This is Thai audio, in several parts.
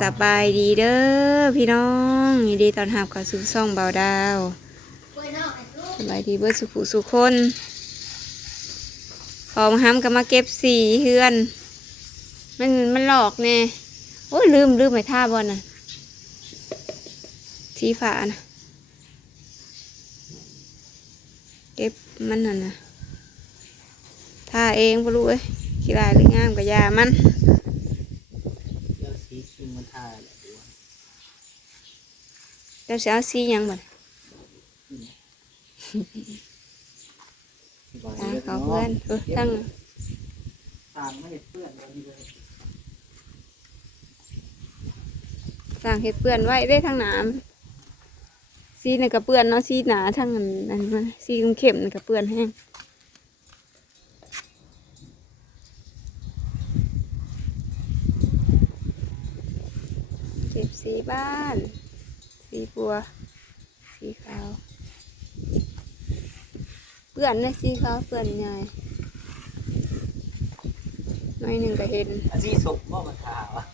สบายดีเด้อพี่น้องยินดีตอนหับเข้าสู่ช่องเบาดาวสบายดีเบิดสุขุสุขคนพอมาห้ำก็มาเก็บสีเฮือน มันมันหลอกแน่โอ้ยลืมลืมไปท่าบอลน่ะสีฝานะเก็บมันน่ะนะท่าเองพ่รู้เอ้ยขี้ลายหรืองามกับยามัน เลือกสีคิงมัน ทายแหละดูว่าแล้วจะเอาสีหยังบ่สบายตาดีเขาเพื่อนเออตั้งต่างไม่ได้เพื่อนวันนี้เลยสร้างเห็ดเปื้อนไว้ได้ทางหนามสีนี่ก็เปื้อนเนาะสีหนาทางนั้นอันนั้นสีเข้มๆนี่ก็เปื้อนแห้ง บสีบ้าน สีบัว สีขาว เปื้อนเลยสีขาวเปื้อนใหญ่หน้อยหนึ่งก็เห็นอาชีพศพว่ามันขาวอะ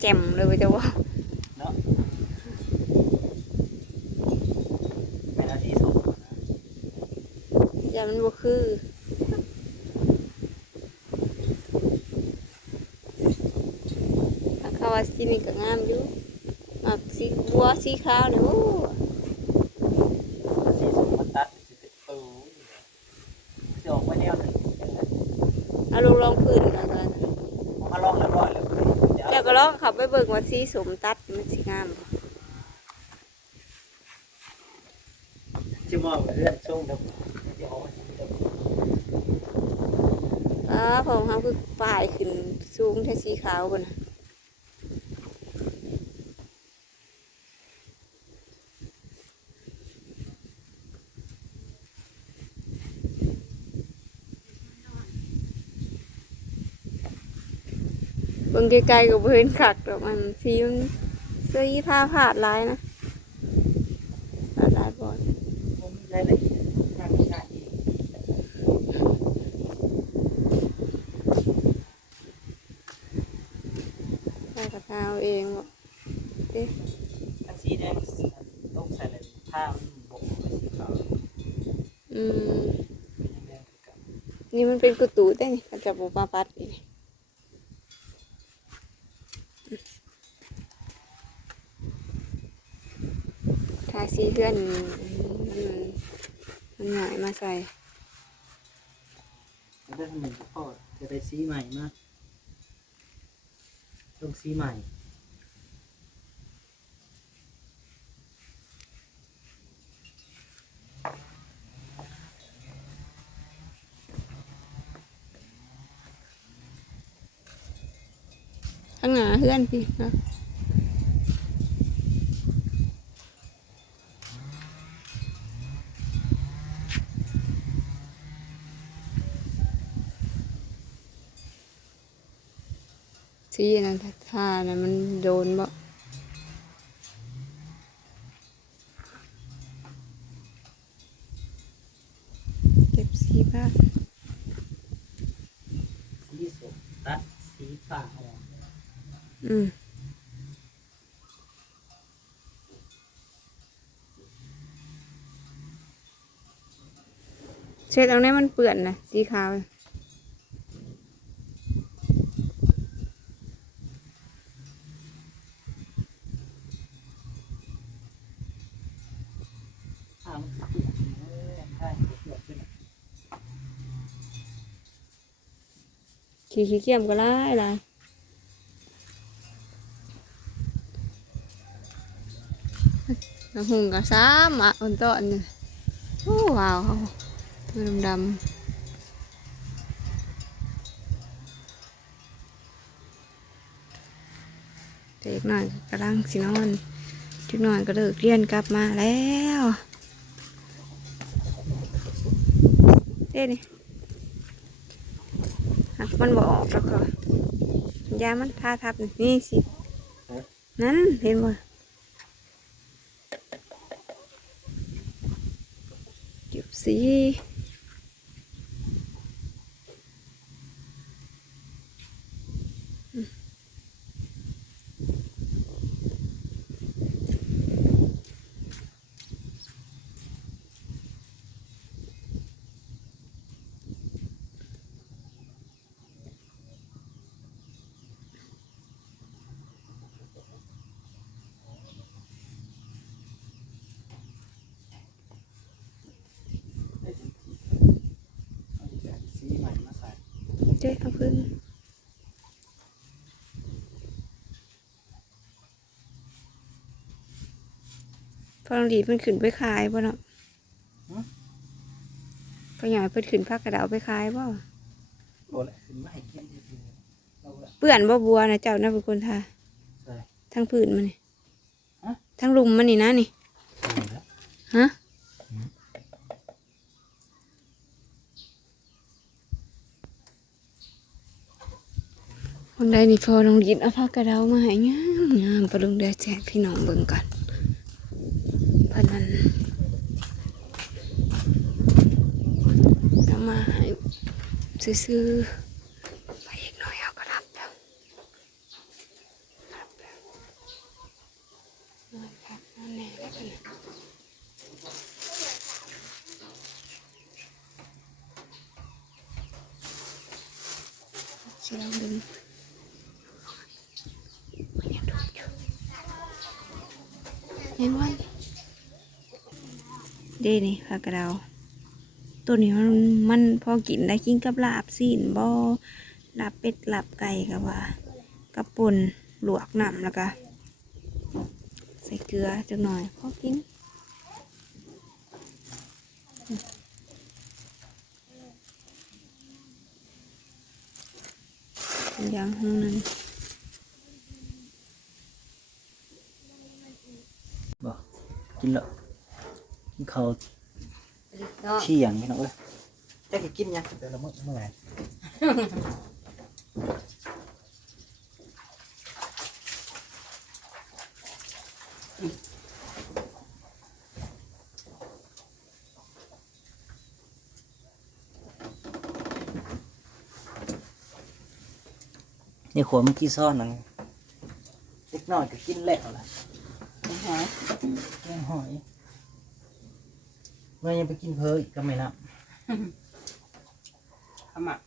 แจ่มเลยว่าจะว่าเนาะเป็นอาชีพศพนะอย่ามันบ่คือ ถ้าเขาว่าสีนี่ก็งามอยู่มักสีบัวสีขาวเนี่ยโอ้อาชีพศพมันตัดสิเป็นตูจะออกมาแนวหนึ่งเอาลงรองพื้นแล้วกันมาลองแล้วร้อยแล้วเดี๋ยวเจ้าก็ลองขับไปเบิ่งว่าสีสมตัดมันสีงามบ่จะมองเรื่องช่วงเดียวเดี๋ยวเอาไว้เดี๋ยวอ้าผมเขาคือป้ายขึ้นสูงแค่สีขาวบนน่ะ งไกลๆก็บ่เห็นคักดอกมันสีมันเสื้อยีผ้าผาดหลายนะผาดหลายบอนผมมีรายละเอียดทางนี้ได้ใส่กระเท้าเองบ่เอ๊ะอันสีแดงต้องใส่เลยผ้าบกเป็นสีขาวอืม นี่มันเป็นกุตูได้นี่เขาจะบ่มาปัดอีก ทาสีเพื่อนมันมันหน่อยมาใส่แล้วได้ทำหนึ่งพ่อจะได้สีใหม่มาต้องสีใหม่ข้างหน้าเพื่อนพี่เนาะ สีนั่นท่าน่ะมันโดนบ่เก็บสีบ้านสีสดตัดสีฟ้าออกอืมเช็ดเอาแน่มันเปื่อนนะสีขาวน่ะ ผ้ามันเปียกเออใช่เปียกขึ้น ขี้ขี้เกียจก็ไล่ไล่น้ำหุงก็ซ้ำอะอันต้นนี่โอ้ว้าวตัวดำๆเด็กหน่อยกำลังสินอนจุดหน่อยก็เลิกเรียนกลับมาแล้วเด้นี่ มันบออกแล้วก็ยามันทาทับนี่นี่สิ นั่นเห็นบ่จุบสี เด้เอาพึ่งพอน้องดีเพิ่นขึ้นไปขายบ่เนาะก็อยากให้เพิ่นขึ้นพักกระเดาไปขายบ่โอ้ละขึ้นมาให้กินจริงๆเอาละเปื่อนบ่บัวนะเจ้าน่าเป็นคนทาใส่ทั้งพื้นมันนี่ฮะทั้งลุมมันนี่นะนี่นี่ละฮะ คนใดนี่พอลงดินเอาผ้ากระเดามาให้งามงามประลุงเดือแจกพี่น้องเบิ่งก่อนเพันนั้นเอามาให้ซื้อๆไปอีกหน่อยเอาก็รับแล้วรับแล้วนอนพักนอนแน่แล้วกันนะสิลองดึง ยังดูอยู่ เห็นว่าเดนี่ผักกระเดาตัวนี้มันมันพอกินได้กินกับลาบซีนบอลาบเป็ดลาบไก่กับว่ากับป่นลวกน้ำแล้วก็ใส่เกลือจักหน่อยพอกินอย่างห้องนั้น บ่กินและกินข้าวเนาะเที่ยงพี่น้องเอ้ยจะกินยังแต่ละมื้อเมื่อไหร่นี่ขวดเมื่อกี้ซ่อนนั่นเล็กน้อยก็กินแล้วล่ะ หอยแกงหอยเมื่อยังไปกินเพออีกก็ไม่นับขมัก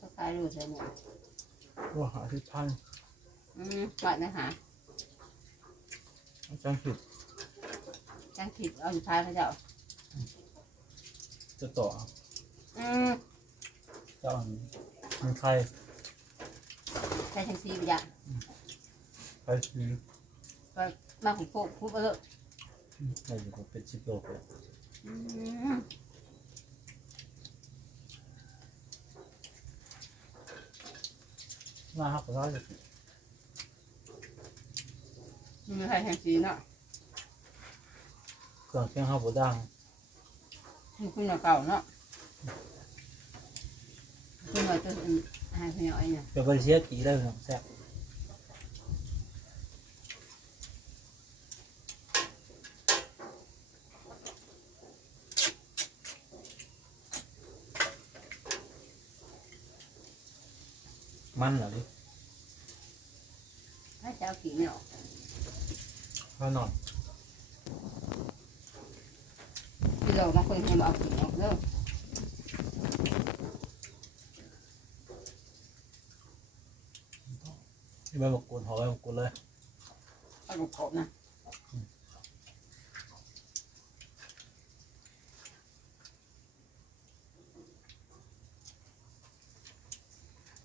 ก็ขายรูดเลยเนี่ยว่าหาที่พันอืมวัดนะฮะจังสุด จังผิดเอาอยู่ท้ายเขาเจ้าจะต่ออืมเจ้าอันมันใครใช้ชังซีไปจ้ะใครซื้อก็มาของพวกพูดเออในอยู่กับเป็นสิบโลกเลยอืมมาครับก็ได้มีใครชังซีเนาะ เครื่องเชียงข้าวบดังมีคุณเก่าเนาะคุณว่าจะหายไปหน่อยเนี่ยเป็นบริเซียกี่ได้พี่น้องแซ่บมันเหรอดิถ้าเจ้าขี่ไม่ออกข้าวนอน พี่เราบางคนให้มาเอาขี่ออกเด้อที่ใบมะกรูดห่อใบมะกรูดเลยเอาลูกกบนะ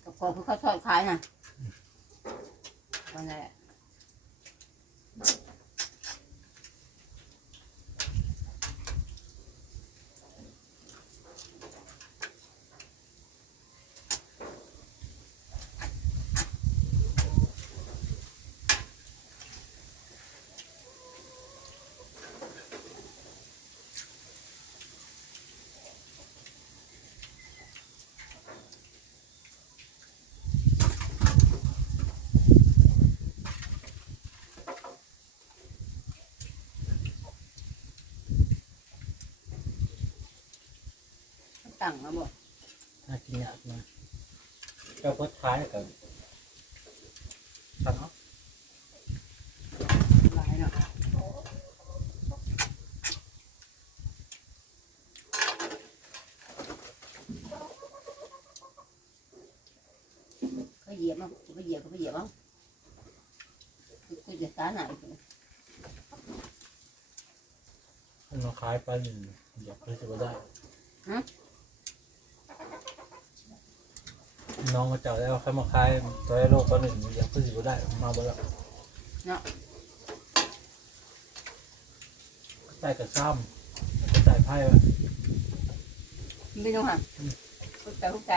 กระโปรงคือเขาทอดขายนะตอนนั้นแหละตั้งแล้วบ่น่ากินยากนะเจ้าพดท้ายกับตัดเนาะหลายเนาะเหยียบมั้งไปเหยียบก็ไปเหยียบมั้งกูจะตาไหนมันมาขายปลาหนึ่งอยากเลยจะมาได้ น้องก็เจ้าแล้วเขามาขายตัวไอ้โลกปลาหนึ่งอยากเลยจะมาได้มาบ่แล้วใส่กระซ้ำกระใส่ไพ่ไว้ ไม่ต้องห่างทุกใจทุกใจ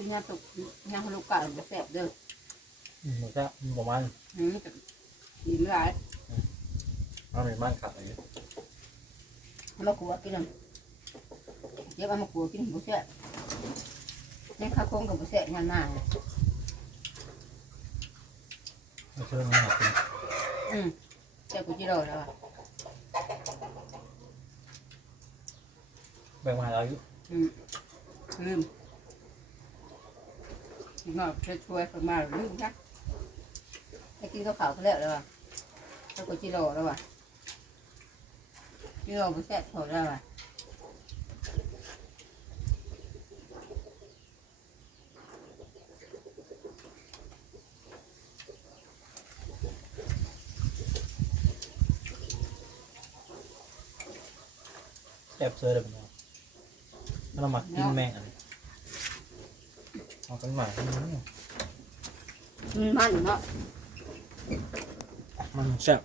คืองานตกงานลูกกาแสบเด้ออืมมันก็ประมาณหืมดีไม่ไรมันเป็นบ้านขับอะไรมาขัวกินเลยเดี๋ยวเอามาขัวกินบุเซ่ยังข้าวโค้งกับบุเซ่งานมาไม่เชื่อมันหักกินอืมเจ้ากูจิโร่แล้วแบ่งมาให้เราอยู่อืมลืมอีกห นอยช่วยช่วยคนมาลืมนะให้กินข้าวขาวเขาแล้วแล้วเจ้ากูจิโร่แล้วว่ะจิโร่บุเซ่ถอแล้วว่ะแอบเซอร์เดี๋ยวมันเอามันเอามากินแมงอัน เอากันใหม่อืมมันมันเนาะมันแซ่บ